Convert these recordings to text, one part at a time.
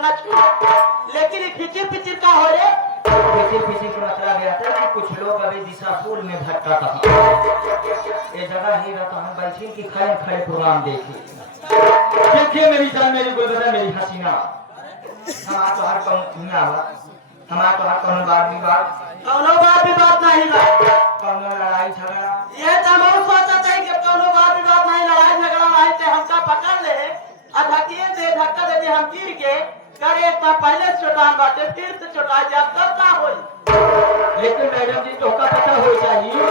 करना चाहिए, लेकिन ये फिचिर फिचिर का हो रे। फिचिर फिचिर का मतलब यह था कि कुछ लोग अभी दिशाफूल में भटका था, ये जगह ही रहता है बैठी कि खड़े खड़े प्रोग्राम देखिए मेरी जान, मेरी गुलबदन, मेरी हसीना, हमारा तो हर कौन हमारा तो हर कौन बात विवाद नहीं बा, कौन लड़ाई झगड़ा। ये तमाम सोचा था कि कौनो बात विवाद नहीं, लड़ाई झगड़ा नहीं, ते हमका पकड़ ले और धक्का दे हम गिर के कर एक बार पहले चोटान बाटे फिर से चोटा जा तब का होई। लेकिन मैडम जी तो का पता हो चाहिए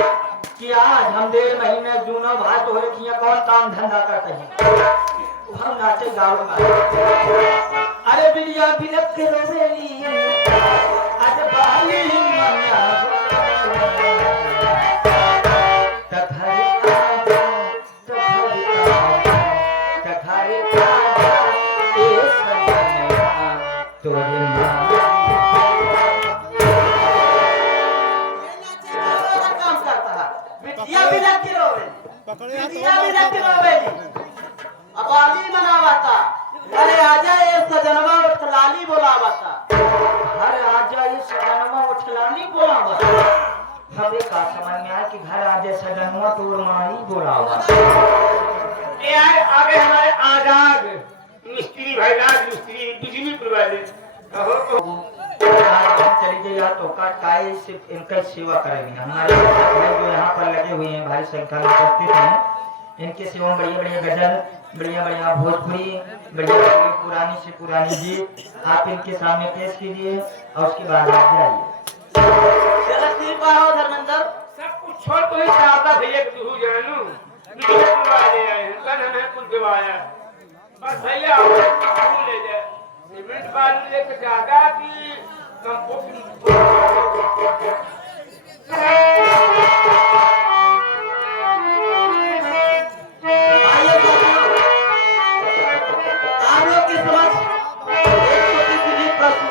कि आज हम 1.5 महीने जूनो भात हो रही थी, कौन काम धंधा करते हैं, हम नाचे गाँव। अरे बिलिया बिलक के रोवेली आज बाली मना अबाली मनावाता, अरे आजा ये सजनवा उठलाली बोलावाता, घर आजा ये सजनवा उठलाली बोलावाता। हमें का समझ में आया कि घर आजा सजनवा तो माही बोलावाता। ये आगे हमारे आजाद मिस्त्री भाईलाल मिस्त्री बिजली प्रवादी चली जाइए तो काय सिर्फ इनका सेवा करेंगे। हमारे भाई जो यहाँ पर लगे हुए हैं भारी संख्या में उपस्थित हैं, इनके सेवा बढ़िया बढ़िया गजल, बढ़िया बढ़िया भोजपुरी, बढ़िया बढ़िया पुरानी से पुरानी गीत आप इनके सामने पेश कीजिए और उसके बाद आप जाइए। धर्मेंद्र सब कुछ छोड़ तो ही चाहता भैया कि तू जानू बिजली प्रवादी आए हैं, कल हमें कुछ दिवाया बस भैया हम ले जाए सीमेंट बालू लेके जाता कि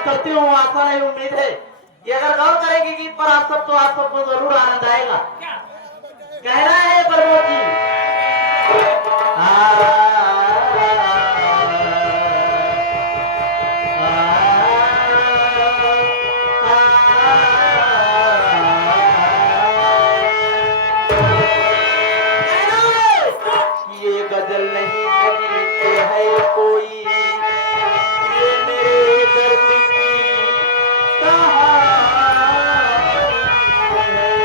करती हूँ, आशा नहीं उम्मीद है कि अगर गौर करेंगे गीत पर आप सबको जरूर आनंद आएगा। कहना है प्रमोद जी ये गजल नहीं है कोई, ये मेरे दर्द की कहानी है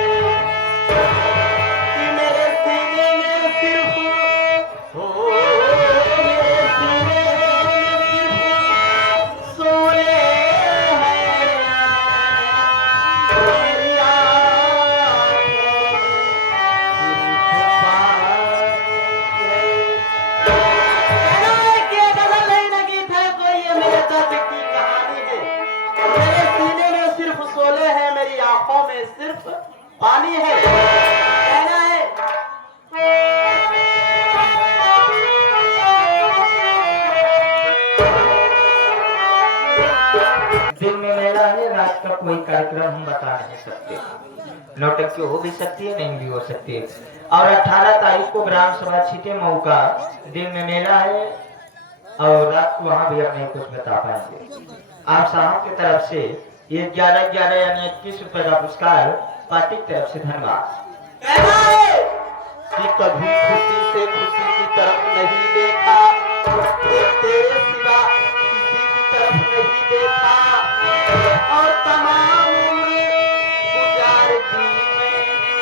कि मेरे सीने में सिर्फ मेरे सीने में सिर्फ सोए हैं मेरी आँखों में सिर्फ पानी है। कहना है कि ये गजल नहीं ना गीत है कोई, ये मेरे दर्द की कहानी है, मेरे सीने में सिर्फ शोले हैं, मेरी आंखों में सिर्फ पानी है। कहना है दिन में मेला है, रात का कोई कार्यक्रम हम बता नहीं सकते, नौटंकी हो भी सकती है नहीं भी हो सकती है। और 18 तारीख को ग्राम सभा छीटे मऊ का दिन में मेला है और रात को वहाँ भी अब नहीं कुछ बता पाएंगे। आप साहब की तरफ से ये 11 यानी 21 रुपए का पुरस्कार पार्टी की तरफ से धन्यवाद। कहना है कि कभी खुशी से खुशी की तरफ नहीं देखा, तेरे सिवा किसी की तरफ नहीं देखा, और तमाम उम्र गुजार दी मैंने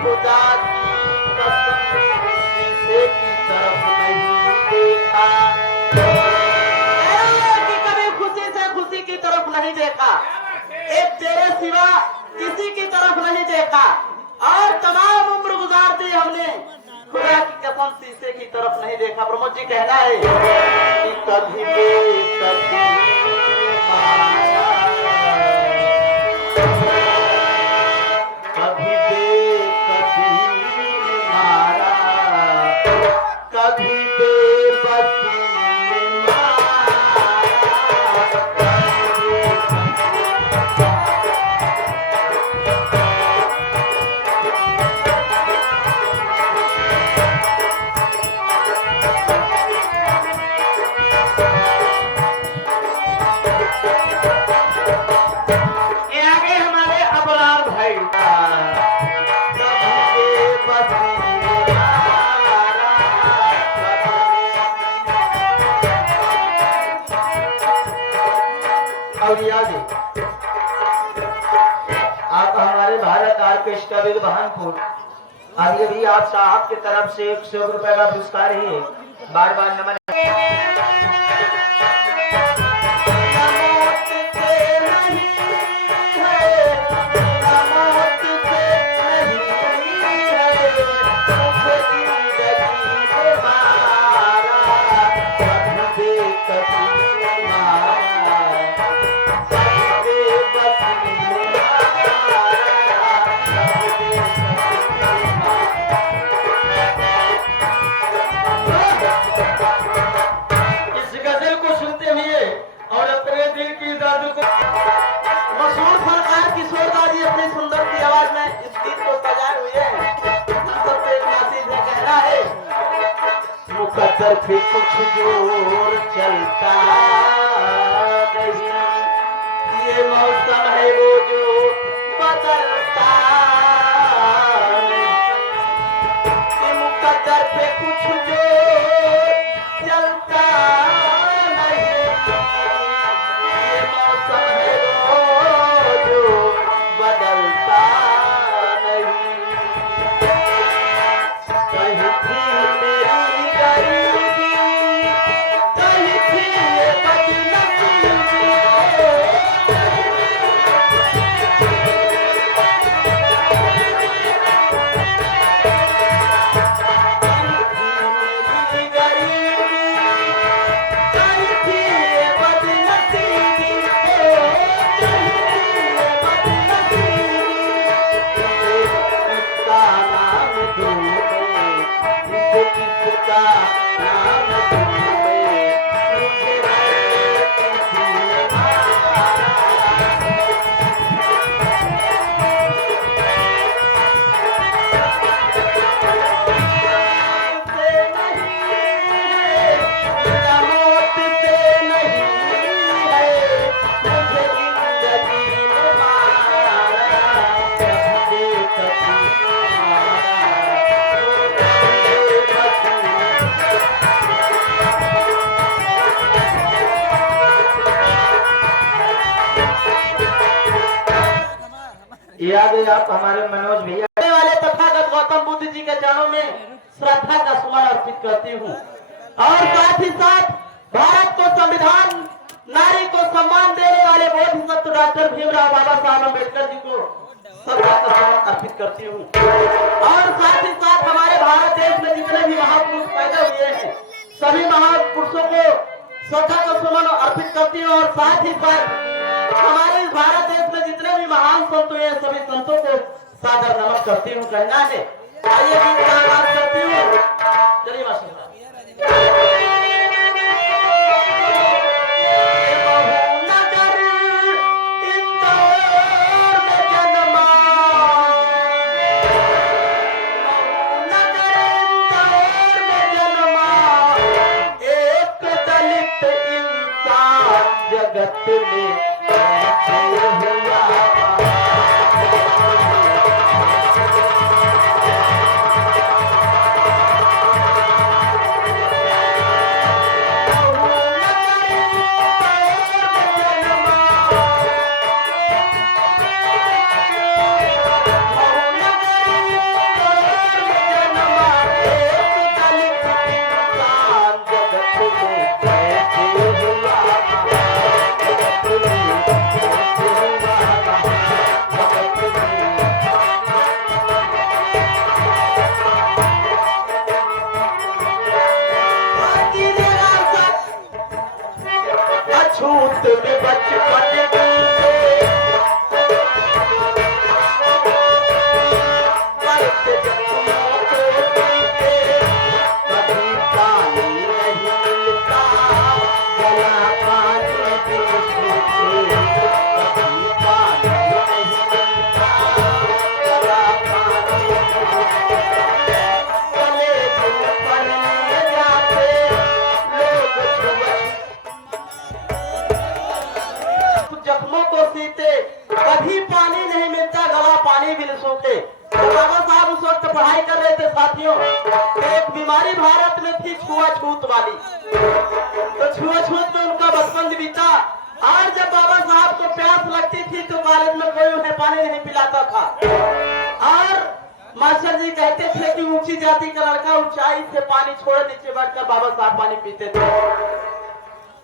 खुदा की कसम, शीशे की तरफ नहीं देखा। कि कभी खुशी से खुशी की तरफ नहीं देखा, एक तेरे सिवा किसी की तरफ नहीं देखा, और तमाम उम्र गुजार दी हमने खुदा की कसम, शीशे की तरफ नहीं देखा। प्रमोद जी कहना है कि कभी बेकसी माया, कभी बेकसी मारा, कभी बेबसी आपके स्टॉबेरी बहानपुर। अभी अभी आप साहब की तरफ से 100 रुपए का पुरस्कार है। बार बार नमन। मशहूर फनकार किशोर दा जी अपनी सुंदर सी आवाज में इस गीत को सजाए हुए हैं। सबसे एक नासिर है कहना है, मुकद्दर पे कुछ जोर चलता नहीं, ये मौसम है वो जो बदलता नहीं, ये मुकद्दर पे कुछ जोर चलता नहीं, ये मौसम है वो जो बदलता नहीं। कहीं थी मेरी गरीबी, कहीं थी ये बदनसीबी, कहीं थी मेरी गरीबी, कहीं थी ये बदनसीबी, किसका नाम दूं मैं, इसे किसका नाम दूं मैं, मुझे है किसी मारा। से नहीं है, मेरा मौत से नहीं है, मुझे जिंदगी ने मारा, कभी कभी ये आ गए आप हमारे मनोज भैया। आने वाले तथागत गौतम बुद्ध जी के चरणों में श्रद्धा का सुमन अर्पित करती हूँ और साथ ही साथ भारत को संविधान, नारी को सम्मान देने वाले बोधिसत्व डॉक्टर भीमराव बाबा साहब अम्बेडकर जी को श्रद्धा का सुमन अर्पित करती हूँ और साथ ही साथ हमारे भारत देश में जितने भी महापुरुष पैदा हुए हैं सभी महापुरुषों को श्रद्धा का सुमन अर्पित करती हूँ और साथ ही साथ हमारे इस भारत देश में जितने भी महान संत हुए हैं सभी संतों को सादर नमन करती हूँ कहना है। आइए गीत का आगाज करती हूँ। चलिए मास्टर साहब। नगर इंदौर में जन्मा, नगर इंदौर में जन्मा, एक दलित इंसान जगत में कैसे हुआ। छूत में बचपन बीते, मरते जख्मों को पीते, कभी पानी नहीं मिलता, गला पानी बिन सूखे, कभी पानी नहीं मिलता, गला पानी बिन सूखे, गले बिन पड़ने जाते लोग जख्मों को सीते, कभी पानी नहीं मिलता, गला पानी भी सूखे। तो बाबा साहब उस वक्त पढ़ाई कर रहे थे साथियों, एक बीमारी भारत में थी छुआछूत वाली, तो छुआछूत में उनका बचपन बीता और जब बाबा साहब को प्यास लगती थी तो कॉलेज में कोई उन्हें पानी नहीं पिलाता था। थे कि ऊंची जाति का लड़का ऊंचाई से पानी छोड़े नीचे बैठकर बाबा साहब पानी पीते थे।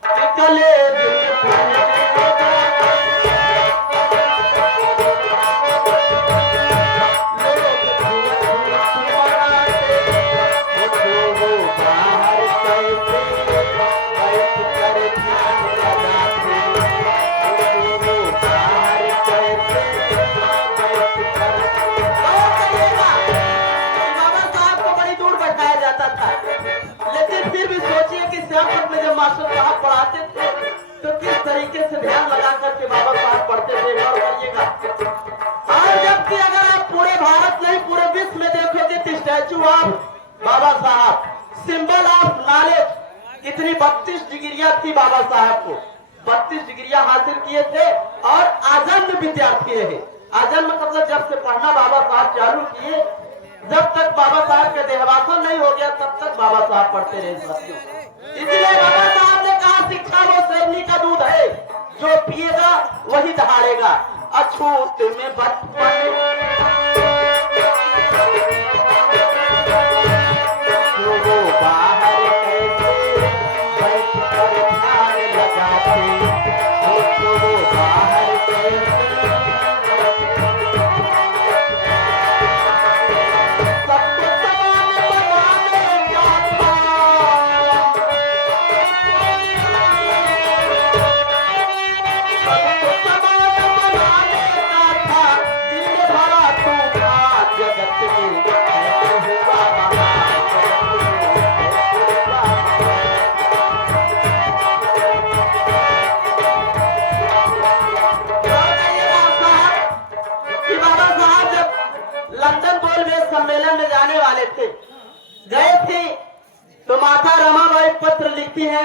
निकले मास्टर साहब पढ़ाते थे तो किस तरीके से ध्यान लगा करके बाबा साहब पढ़ते थे और करिएगा। और जबकि अगर आप पूरे भारत नहीं पूरे विश्व में देखोगे तो स्टैचू ऑफ बाबा साहब, सिंबल ऑफ नॉलेज, इतनी 32 डिग्रियां थी बाबा साहब को, 32 डिग्रियां हासिल किए थे और आजन्म विद्यार्थी है। आजन्म मतलब जब से पढ़ना बाबा साहब चालू किए, जब तक बाबा साहब का देहावसान नहीं हो गया तब तक बाबा साहब पढ़ते रहे साथियों। इसलिए बाबा साहब ने कहा शिक्षा वो शेरनी का दूध है, जो पिएगा वही दहाड़ेगा। अछूत में बचपन वो बाहर कैसे बैठ कर ध्यान लगाते, वो बाहर कैसे सम्मेलन में जाने वाले थे, गए थे तो माता रमाबाई पत्र लिखती है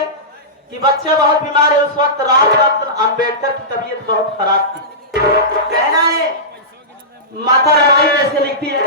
कि बच्चे बहुत बीमार है। उस वक्त राजरत्न अंबेडकर की तबीयत बहुत खराब थी। कहना है माता रमाबाई कैसे लिखती है,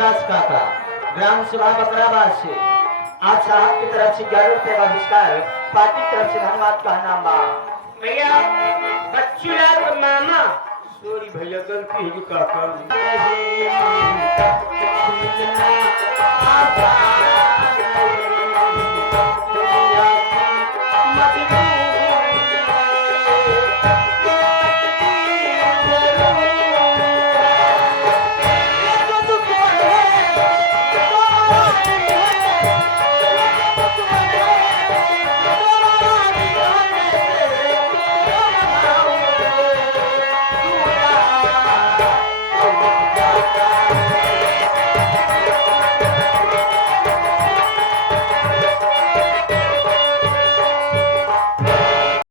रामदास काका ग्राम सभा बकराबाद से आप साहब की तरफ से 11 रुपए का पुरस्कार, पार्टी की तरफ से धन्यवाद का नाम बा। भैया बच्चूलाल का मामा सॉरी भैया गलती है काका।